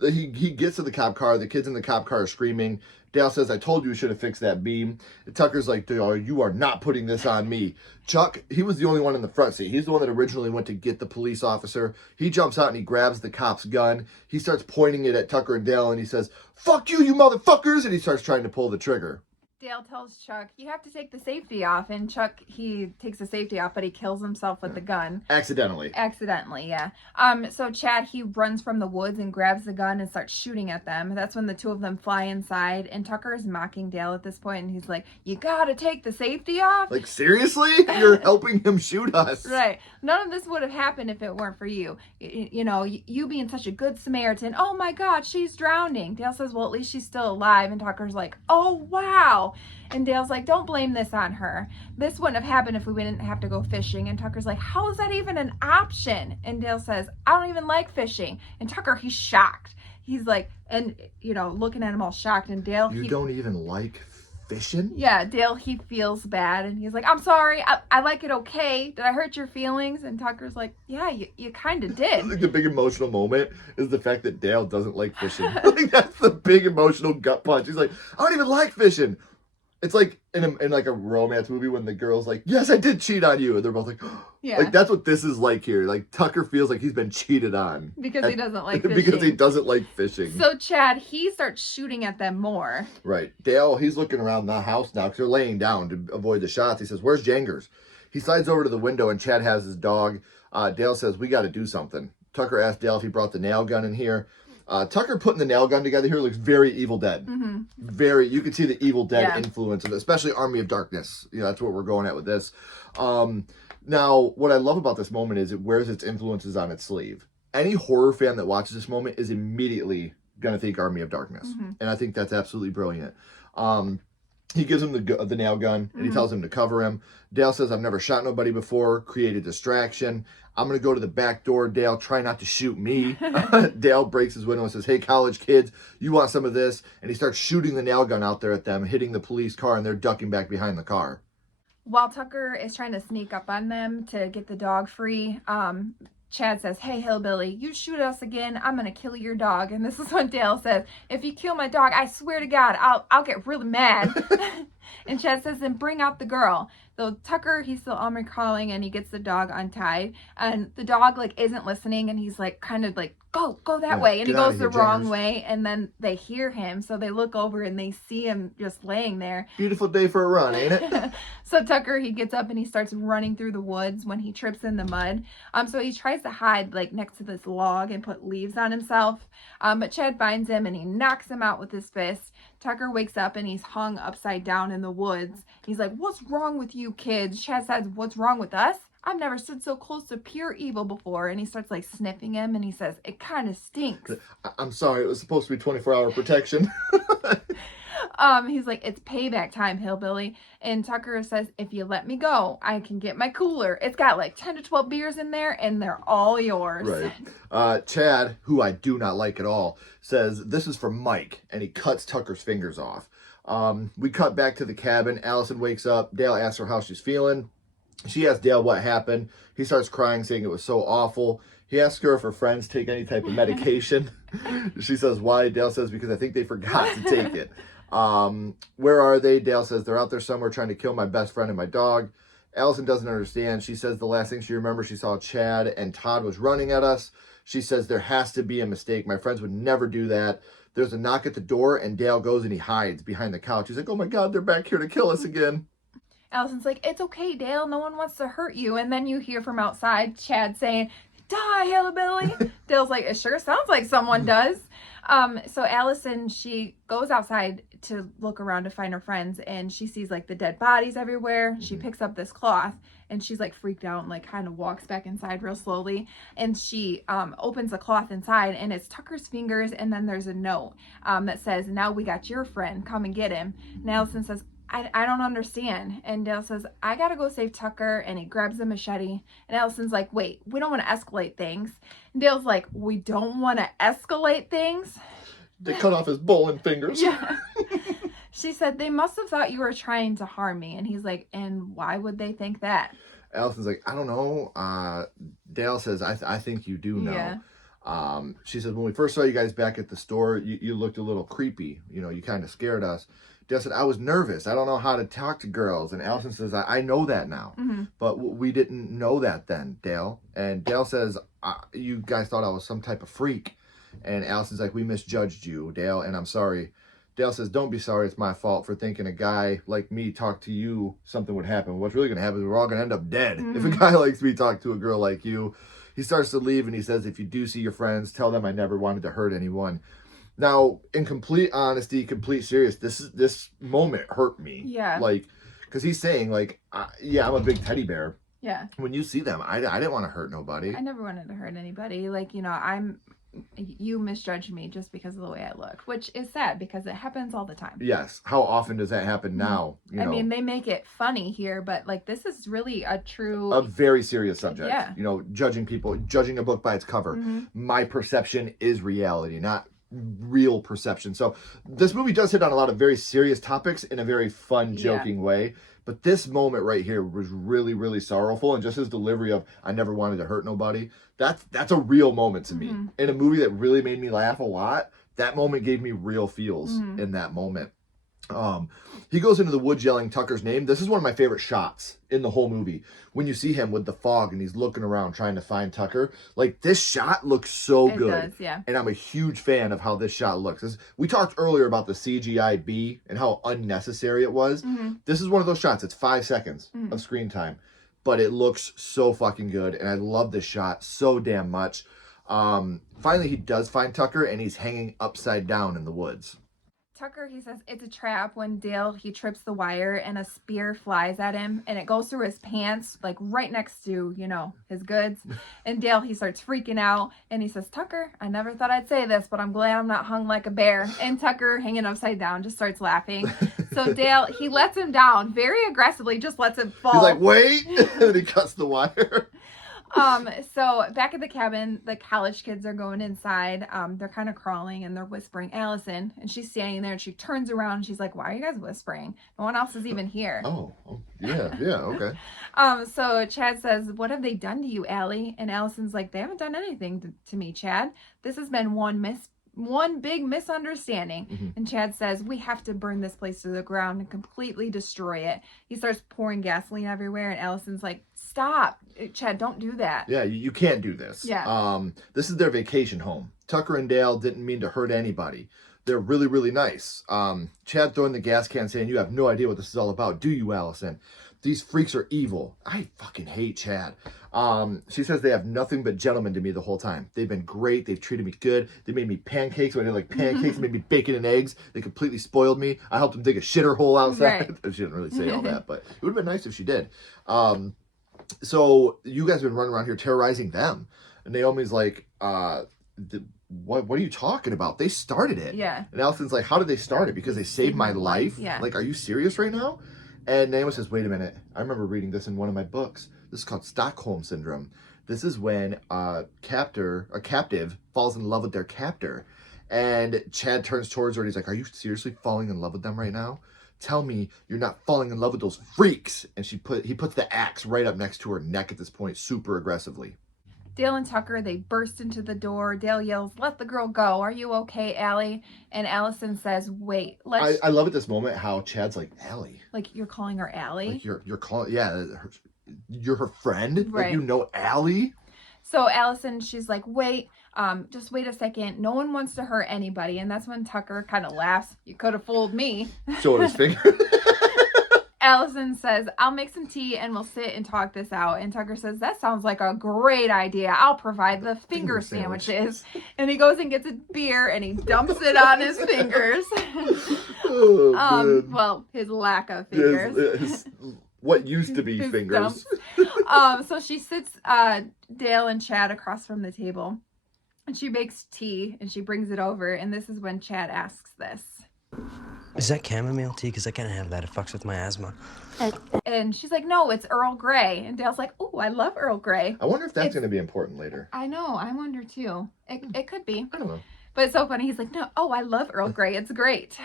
He gets to the cop car. The kids in the cop car are screaming. Dale says, I told you should have fixed that beam. And Tucker's like, you are not putting this on me. Chuck, he was the only one in the front seat. He's the one that originally went to get the police officer. He jumps out and he grabs the cop's gun. He starts pointing it at Tucker and Dale, and he says, fuck you, you motherfuckers! And he starts trying to pull the trigger. Dale tells Chuck, you have to take the safety off. And Chuck, he takes the safety off, but he kills himself with the gun. Accidentally. Accidentally, yeah. So Chad, he runs from the woods and grabs the gun and starts shooting at them. That's when the two of them fly inside. And Tucker is mocking Dale at this point, and he's like, you gotta take the safety off? Like, seriously? You're helping him shoot us. Right. None of this would have happened if it weren't for you. You know, you being such a good Samaritan. Oh my God, she's drowning. Dale says, well, at least she's still alive. And Tucker's like, oh, wow. And Dale's like, don't blame this on her. This wouldn't have happened if we didn't have to go fishing. And Tucker's like, how is that even an option? And Dale says, I don't even like fishing. And Tucker, he's shocked. He's like, and, you know, looking at him all shocked. And Dale, You don't even like fishing? Yeah, Dale, he feels bad. And he's like, I'm sorry. I like it okay. Did I hurt your feelings? And Tucker's like, yeah, you kind of did. Like, the big emotional moment is the fact that Dale doesn't like fishing. Like, that's the big emotional gut punch. He's like, I don't even like fishing. It's like in like a romance movie when the girl's like, yes, I did cheat on you. And they're both like, Yeah. Like, that's what this is like here. Like, Tucker feels like he's been cheated on. Because he doesn't like fishing. Because he doesn't like fishing. So Chad, he starts shooting at them more. Right. Dale, he's looking around the house now because they're laying down to avoid the shots. He says, where's Jangers? He slides over to the window and Chad has his dog. Dale says, we got to do something. Tucker asked Dale if he brought the nail gun in here. Tucker putting the nail gun together here looks very Evil Dead. Mm-hmm. Very, you can see the Evil Dead Yeah. influence of it, especially Army of Darkness. You know, that's what we're going at with this. Now, what I love about this moment is it wears its influences on its sleeve. Any horror fan that watches this moment is immediately going to think Army of Darkness. Mm-hmm. And I think that's absolutely brilliant. He gives him the nail gun, and he tells him to cover him. Dale says, I've never shot nobody before, create a distraction. I'm going to go to the back door. Dale, try not to shoot me. Dale breaks his window and says, hey, college kids, you want some of this? And he starts shooting the nail gun out there at them, hitting the police car, and they're ducking back behind the car. While Tucker is trying to sneak up on them to get the dog free, Chad says, hey, hillbilly, you shoot us again, I'm going to kill your dog. And this is when Dale says, if you kill my dog, I swear to God, I'll get really mad. And Chad says, then bring out the girl. Though Tucker, he's still armor crawling and he gets the dog untied. And the dog, like, isn't listening. And he's, like, kind of like, go that way. And he goes the wrong way. And then they hear him. So they look over and they see him just laying there. Beautiful day for a run, ain't it? So Tucker, he gets up and he starts running through the woods when he trips in the mud. So he tries to hide, like, next to this log and put leaves on himself. But Chad finds him and he knocks him out with his fist. Tucker wakes up and he's hung upside down in the woods. He's like, what's wrong with you kids? Chad says, what's wrong with us? I've never stood so close to pure evil before. And he starts, like, sniffing him and he says, it kind of stinks. I'm sorry, it was supposed to be 24-hour protection. He's like, it's payback time, hillbilly. And Tucker says, if you let me go, I can get my cooler. It's got like 10 to 12 beers in there and they're all yours. Right. Chad, who I do not like at all, says, this is for Mike. And he cuts Tucker's fingers off. We cut back to the cabin. Allison wakes up. Dale asks her how she's feeling. She asks Dale what happened. He starts crying, saying it was so awful. He asks her if her friends take any type of medication. She says, why? Dale says, because I think they forgot to take it. Where are they? Dale says, they're out there somewhere trying to kill my best friend and my dog. Allison doesn't understand. She says the last thing she remembers, she saw Chad and Todd was running at us. She says, there has to be a mistake. My friends would never do that. There's a knock at the door and Dale goes and he hides behind the couch. He's like, oh my God, they're back here to kill us again. Allison's like, it's okay, Dale. No one wants to hurt you. And then you hear from outside Chad saying, die, hillbilly. Dale's like, it sure sounds like someone does. So Allison, she goes outside to look around to find her friends and she sees like the dead bodies everywhere. She picks up this cloth and she's like freaked out and like kind of walks back inside real slowly. And she opens the cloth inside and it's Tucker's fingers. And then there's a note that says, now we got your friend. Come and get him. And Allison says, I don't understand. And Dale says, I gotta go save Tucker. And he grabs a machete. And Allison's like, wait, we don't want to escalate things. And Dale's like, we don't want to escalate things? They cut off his bowling fingers. Yeah. She said, they must have thought you were trying to harm me. And he's like, and why would they think that? Allison's like, I don't know. Dale says, I think you do know. Yeah. She says, when we first saw you guys back at the store, you looked a little creepy. You know, you kind of scared us. Dale said, I was nervous. I don't know how to talk to girls. And Allison says, I know that now. Mm-hmm. But we didn't know that then, Dale. And Dale says, you guys thought I was some type of freak. And Allison's like, we misjudged you, Dale, and I'm sorry. Dale says, don't be sorry, it's my fault for thinking a guy like me talk to you, something would happen. What's really going to happen is we're all going to end up dead. If a guy likes me talk to a girl like you. He starts to leave and he says, if you do see your friends, tell them I never wanted to hurt anyone. Now, in complete honesty, complete serious, this moment hurt me. Yeah. Like, because he's saying, like, yeah, I'm a big teddy bear. Yeah. When you see them, I didn't want to hurt nobody. I never wanted to hurt anybody. Like, you know, you misjudged me just because of the way I look, which is sad because it happens all the time. Yes. How often does that happen now? You know, I mean, they make it funny here, but like this is really a very serious subject. Yeah. You know, judging a book by its cover. My perception is reality, not real perception. So this movie does hit on a lot of very serious topics in a very fun, joking way. But this moment right here was really, really sorrowful. And just his delivery of, I never wanted to hurt nobody. That's a real moment to me. In a movie that really made me laugh a lot, that moment gave me real feels in that moment. He goes into the woods yelling Tucker's name. This is one of my favorite shots in the whole movie. When you see him with the fog and he's looking around trying to find Tucker. Like, this shot looks so good. It does, yeah. And I'm a huge fan of how this shot looks. We talked earlier about the CGI B and how unnecessary it was. This is one of those shots. It's 5 seconds of screen time. But it looks so fucking good. And I love this shot so damn much. Finally, he does find Tucker and he's hanging upside down in the woods. Tucker, he says it's a trap when Dale, he trips the wire and a spear flies at him and it goes through his pants, like right next to, you know, his goods. And Dale, he starts freaking out and he says, Tucker, I never thought I'd say this, but I'm glad I'm not hung like a bear. And Tucker, hanging upside down, just starts laughing. So Dale, he lets him down very aggressively, just lets him fall. He's like, wait, and he cuts the wire. So back at the cabin, the college kids are going inside. They're kind of crawling and they're whispering Allison, and she's standing there and she turns around and she's like, why are you guys whispering? No one else is even here. Oh yeah, okay. So Chad says, what have they done to you, Allie? And Allison's like, they haven't done anything to me, Chad. This has been one big misunderstanding. And Chad says, we have to burn this place to the ground and completely destroy it. He starts pouring gasoline everywhere and Allison's like, stop, Chad, don't do that. Yeah, you can't do this. Yeah. This is their vacation home. Tucker and Dale didn't mean to hurt anybody. They're really, really nice. Chad throwing the gas can saying, you have no idea what this is all about, do you, Allison? These freaks are evil. I fucking hate Chad. She says they have nothing but gentlemen to me the whole time. They've been great. They've treated me good. They made me pancakes when I did like pancakes. They made me bacon and eggs. They completely spoiled me. I helped them dig a shitter hole outside. Right. She didn't really say all that, but it would have been nice if she did. So you guys have been running around here terrorizing them. And Naomi's like, what are you talking about? They started it. Yeah. And Allison's like, how did they start it? Because they saved my life? Yeah. Like, are you serious right now? And Naomi says, wait a minute. I remember reading this in one of my books. This is called Stockholm Syndrome. This is when a captive falls in love with their captor. And Chad turns towards her and he's like, are you seriously falling in love with them right now? Tell me you're not falling in love with those freaks. And he puts the axe right up next to her neck at this point, super aggressively. Dale and Tucker, they burst into the door. Dale yells, let the girl go. Are you okay, Allie? And Allison says, wait, let's... I love at this moment how Chad's like, Allie. Like, you're calling her Allie? Like, you're calling... Yeah, you're her friend? Right. Like, you know Allie? So Allison, she's like, wait, just wait a second. No one wants to hurt anybody. And that's when Tucker kind of laughs. You could have fooled me. Showed his finger. Allison says, I'll make some tea and we'll sit and talk this out. And Tucker says, that sounds like a great idea. I'll provide the finger sandwiches. And he goes and gets a beer and he dumps it on his fingers. Well, his lack of fingers. What used to be fingers. So she sits Dale and Chad across from the table. And she makes tea and she brings it over. And this is when Chad asks this. Is that chamomile tea? Because I can't have that. It fucks with my asthma. And she's like, no, it's Earl Grey. And Dale's like, oh, I love Earl Grey. I wonder if that's going to be important later. I know. I wonder, too. It could be. I don't know. But it's so funny. He's like, no, oh, I love Earl Grey. It's great.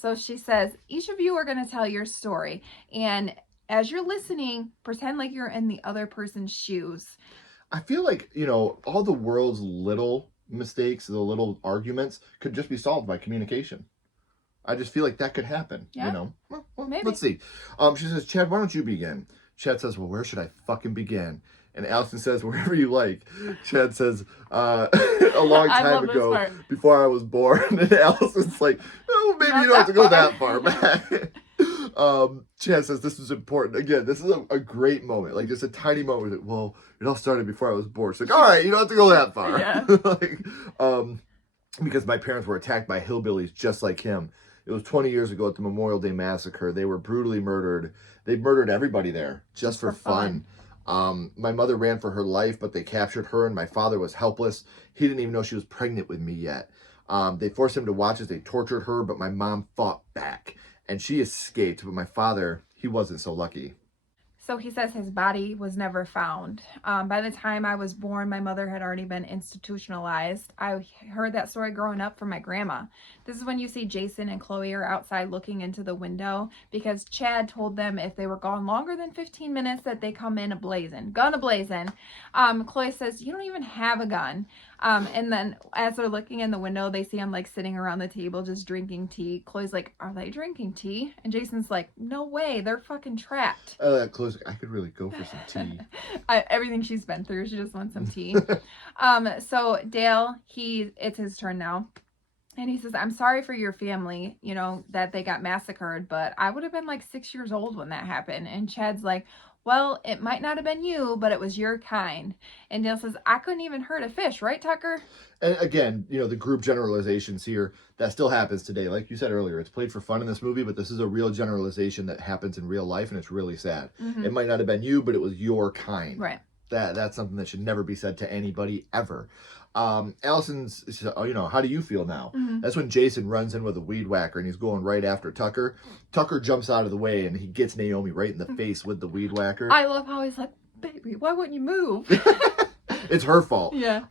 So she says, each of you are going to tell your story. And as you're listening, pretend like you're in the other person's shoes. I feel like, all the world's little mistakes, the little arguments could just be solved by communication. I just feel like that could happen, Well, maybe. Let's see. She says, Chad, why don't you begin? Chad says, well, where should I fucking begin? And Allison says, wherever you like. Chad says, a long time ago, before I was born. And Allison's like, oh, maybe you don't have to go that far back. Chad says this is important. Again, this is a great moment. Like, just a tiny moment. Like, well, it all started before I was born. It's like, all right, you don't have to go that far. Yeah. Like, because my parents were attacked by hillbillies just like him. It was 20 years ago at the Memorial Day Massacre. They were brutally murdered. They murdered everybody there just for fun. My mother ran for her life, but they captured her, and my father was helpless. He didn't even know she was pregnant with me yet. They forced him to watch as they tortured her, but my mom fought back, and she escaped. But my father, he wasn't so lucky. So he says his body was never found. By the time I was born, my mother had already been institutionalized. I heard that story growing up from my grandma. This is when you see Jason and Chloe are outside looking into the window because Chad told them if they were gone longer than 15 minutes that they come in a-blazing. Gun a-blazing. Chloe says, you don't even have a gun. And then as they're looking in the window, they see him like sitting around the table just drinking tea. Chloe's like, are they drinking tea? And Jason's like, no way, they're fucking trapped. Chloe's like, I could really go for some tea. Everything she's been through, she just wants some tea. So Dale, it's his turn now. And he says, I'm sorry for your family, you know, that they got massacred, but I would have been like 6 years old when that happened. And Chad's like, well, it might not have been you, but it was your kind. And Dale says, I couldn't even hurt a fish, right, Tucker? And again, you know, the group generalizations here, that still happens today. Like you said earlier, it's played for fun in this movie, but this is a real generalization that happens in real life, and it's really sad. It might not have been you, but it was your kind. Right. That's something that should never be said to anybody ever. Allison's, you know, how do you feel now? That's when Jason runs in with a weed whacker and he's going right after Tucker. Tucker jumps out of the way and he gets Naomi right in the face with the weed whacker. I love how he's like, baby, why wouldn't you move? It's her fault. Yeah.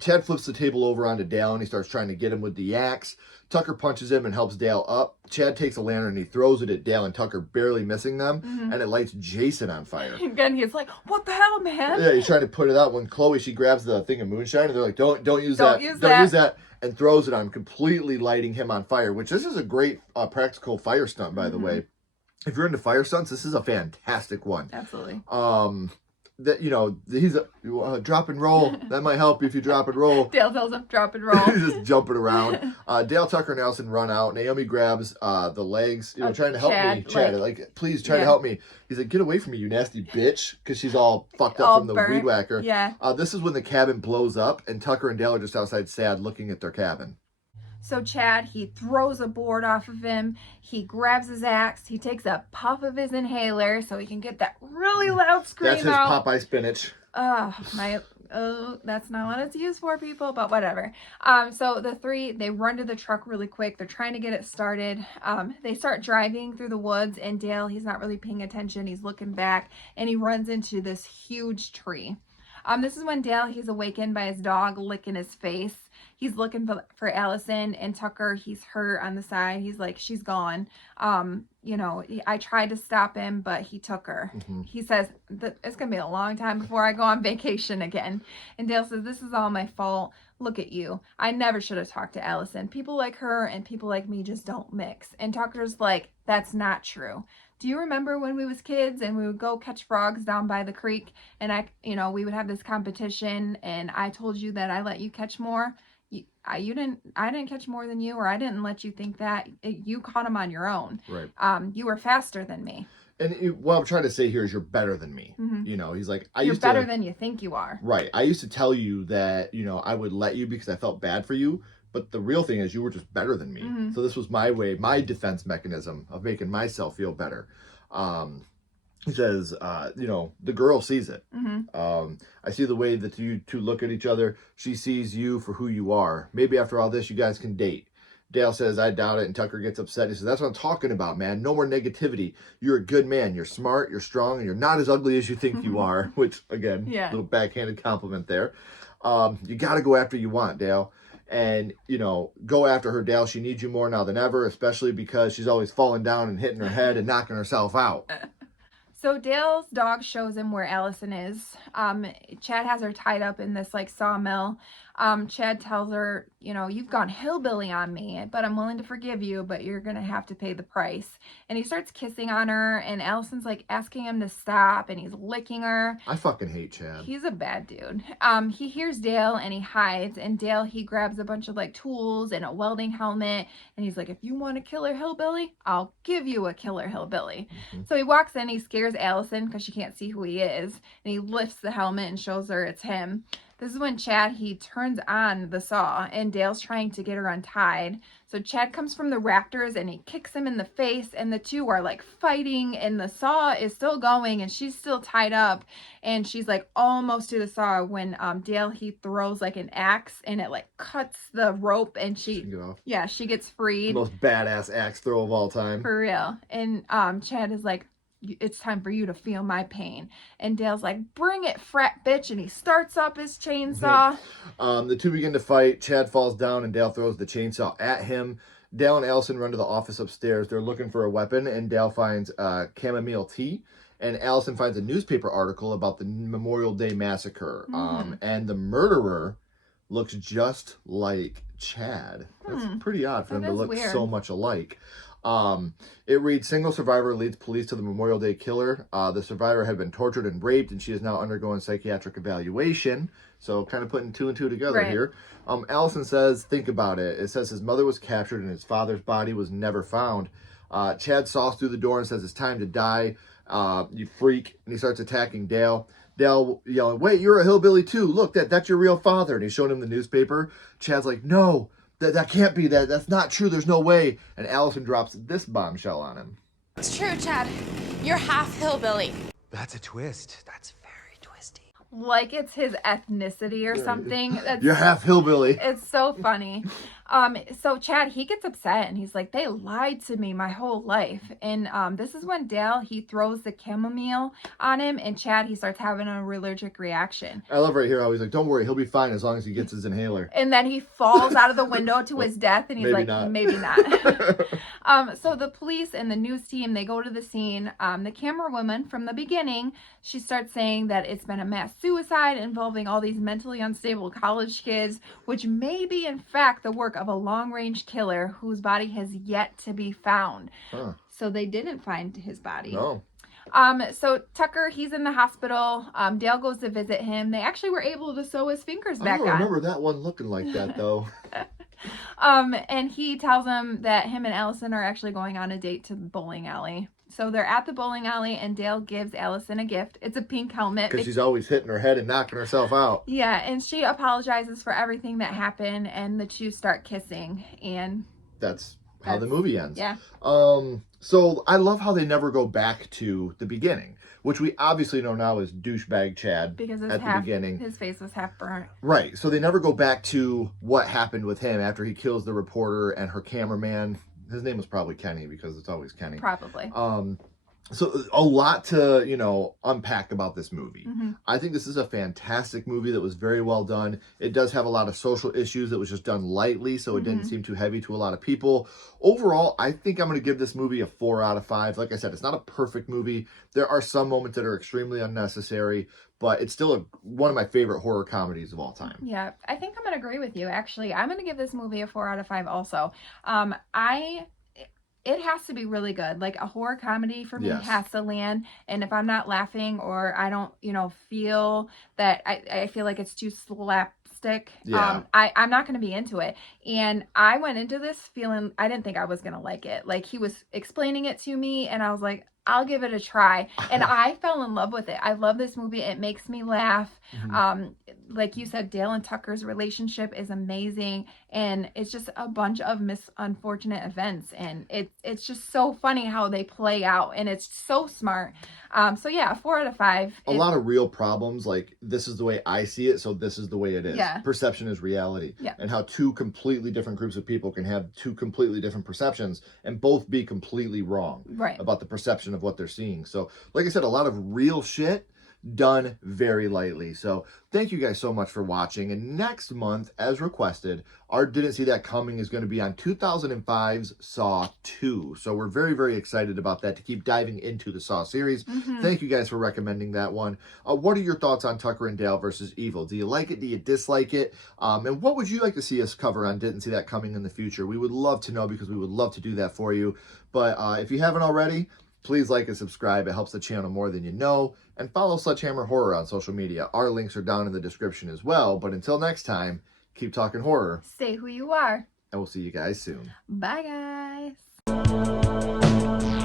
Chad flips the table over onto Dale and he starts trying to get him with the axe. Tucker punches him and helps Dale up. Chad takes a lantern and he throws it at Dale and Tucker, barely missing them, and it lights Jason on fire. Again, he's like, what the hell, man? Yeah, he's trying to put it out when Chloe, she grabs the thing of moonshine and they're like, don't use Don't that. use Don't that. use that. And throws it on him, completely lighting him on fire, which this is a great practical fire stunt, by the way. If you're into fire stunts, this is a fantastic one. Absolutely. That, you know, he's a drop and roll. That might help if you drop and roll. Dale tells him, drop and roll. He's just jumping around. Dale, Tucker, and Allison run out. Naomi grabs the legs, you know, trying to help me. Chad, like, please try to help me. He's like, get away from me, you nasty bitch. Because she's all fucked up from the weed whacker. Yeah. This is when the cabin blows up, and Tucker and Dale are just outside sad looking at their cabin. So Chad, he throws a board off of him. He grabs his axe. He takes a puff of his inhaler so he can get that really loud scream That's his out. Popeye spinach. That's not what it's used for, people, but whatever. So the three, they run to the truck really quick. They're trying to get it started. They start driving through the woods, and Dale, he's not really paying attention. He's looking back, and he runs into this huge tree. This is when Dale, he's awakened by his dog licking his face. He's looking for Allison, and Tucker, he's hurt on the side. He's like, she's gone. You know, I tried to stop him, but he took her. He says, it's going to be a long time before I go on vacation again. And Dale says, this is all my fault. Look at you. I never should have talked to Allison. People like her and people like me just don't mix. And Tucker's like, that's not true. Do you remember when we was kids and we would go catch frogs down by the creek, and we would have this competition, and I told you that I let you catch more? I didn't catch more than you, or I didn't let you think that. You caught them on your own. Right. You were faster than me. And what I'm trying to say here is you're better than me. You know, he's like, You're better than you think you are. Right. I used to tell you that, you know, I would let you because I felt bad for you. But the real thing is you were just better than me. So this was my way, my defense mechanism of making myself feel better. He says, you know, the girl sees it. I see the way that you two look at each other. She sees you for who you are. Maybe after all this, you guys can date. Dale says, I doubt it. And Tucker gets upset. He says, that's what I'm talking about, man. No more negativity. You're a good man. You're smart. You're strong. And you're not as ugly as you think you are. Which, again, little backhanded compliment there. You got to go after you want, Dale. And, you know, go after her, Dale. She needs you more now than ever, especially because she's always falling down and hitting her head and knocking herself out. So Dale's dog shows him where Allison is. Chad has her tied up in this like sawmill. Chad tells her, you know, you've gone hillbilly on me, but I'm willing to forgive you, but you're gonna have to pay the price. And he starts kissing on her, and Allison's like asking him to stop, and he's licking her. I fucking hate Chad. He's a bad dude. He hears Dale and he hides, and Dale, he grabs a bunch of like tools and a welding helmet, and he's like, if you want a killer hillbilly, I'll give you a killer hillbilly. So he walks in, he scares Allison because she can't see who he is, and he lifts the helmet and shows her it's him. This is when Chad, he turns on the saw, and Dale's trying to get her untied. So Chad comes from the rafters and he kicks him in the face, and the two are like fighting, and the saw is still going and she's still tied up, and she's like almost to the saw when Dale, he throws like an axe and it like cuts the rope, and she gets freed. The most badass axe throw of all time. For real. And Chad is like, it's time for you to feel my pain. And Dale's like, bring it, frat bitch. And he starts up his chainsaw. The two begin to fight. Chad falls down and Dale throws the chainsaw at him. Dale and Allison run to the office upstairs. They're looking for a weapon, and Dale finds chamomile tea. And Allison finds a newspaper article about the Memorial Day massacre. And the murderer looks just like Chad. That's pretty odd for them to look so much alike. It reads, single survivor leads police to the Memorial Day killer. The survivor had been tortured and raped, and she is now undergoing psychiatric evaluation. So kind of putting two and two together here. Allison says, think about it. It says his mother was captured and his father's body was never found. Chad saws through the door and says it's time to die. You freak. And he starts attacking Dale. Dale yelling, wait, you're a hillbilly too. Look, that's your real father. And he's showing him the newspaper. Chad's like, no. That can't be that. That's not true. There's no way. And Allison drops this bombshell on him. It's true, Chad. You're half hillbilly. That's a twist. That's very twisty. Like it's his ethnicity or something. You're half hillbilly. It's so funny. So Chad, he gets upset and he's like, they lied to me my whole life. And this is when Dale, he throws the chamomile on him, and Chad, he starts having an allergic reaction. I love right here how he's like, don't worry, he'll be fine as long as he gets his inhaler. And then he falls out of the window to his death, and he's maybe not. So the police and the news team, they go to the scene. The camera woman from the beginning, she starts saying that it's been a mass suicide involving all these mentally unstable college kids, which may be in fact the work of a long-range killer whose body has yet to be found. So they didn't find his body. No. So Tucker, he's in the hospital. Dale goes to visit him. They actually were able to sew his fingers back on. I don't remember that one looking like that though. And he tells him that him and Allison are actually going on a date to the bowling alley. So they're at the bowling alley, and Dale gives Allison a gift. It's a pink helmet. Because she's always hitting her head and knocking herself out. Yeah, and she apologizes for everything that happened, and the two start kissing, and that's how the movie ends. Yeah. So I love how they never go back to the beginning, which we obviously know now is douchebag Chad because at the beginning. His face was half burnt. Right. So they never go back to what happened with him after he kills the reporter and her cameraman. His name was probably Kenny because it's always Kenny. Probably. So a lot to, unpack about this movie. I think this is a fantastic movie that was very well done. It does have a lot of social issues that was just done lightly, so it didn't seem too heavy to a lot of people. Overall, I think I'm going to give this movie a 4 out of 5. Like I said, it's not a perfect movie. There are some moments that are extremely unnecessary, but it's still one of my favorite horror comedies of all time. Yeah, I think I'm going to agree with you, actually. I'm going to give this movie a 4 out of 5 also. It has to be really good. Like, a horror comedy for me has to land. And if I'm not laughing, or I don't, feel that I feel like it's too slapstick, I'm not going to be into it. And I went into this feeling, I didn't think I was going to like it. Like, he was explaining it to me, and I was like, I'll give it a try. And I fell in love with it. I love this movie. It makes me laugh. Like you said, Dale and Tucker's relationship is amazing. And it's just a bunch of unfortunate events. And it's just so funny how they play out. And it's so smart. So yeah, 4 out of 5. A lot of real problems. Like, this is the way I see it, so this is the way it is. Yeah. Perception is reality. Yeah. And how two completely different groups of people can have two completely different perceptions and both be completely wrong about the perception of what they're seeing. So, like I said, a lot of real shit done very lightly. So thank you guys so much for watching. And next month, as requested, our Didn't See That Coming is going to be on 2005's Saw 2. So we're very, very excited about that, to keep diving into the Saw series. Thank you guys for recommending that one. What are your thoughts on Tucker and Dale versus Evil? Do you like it? Do you dislike it? And what would you like to see us cover on Didn't See That Coming in the future? We would love to know, because we would love to do that for you. But if you haven't already, please like and subscribe. It helps the channel more than you know. And follow Sledgehammer Horror on social media. Our links are down in the description as well. But until next time, keep talking horror. Stay who you are. And we'll see you guys soon. Bye, guys.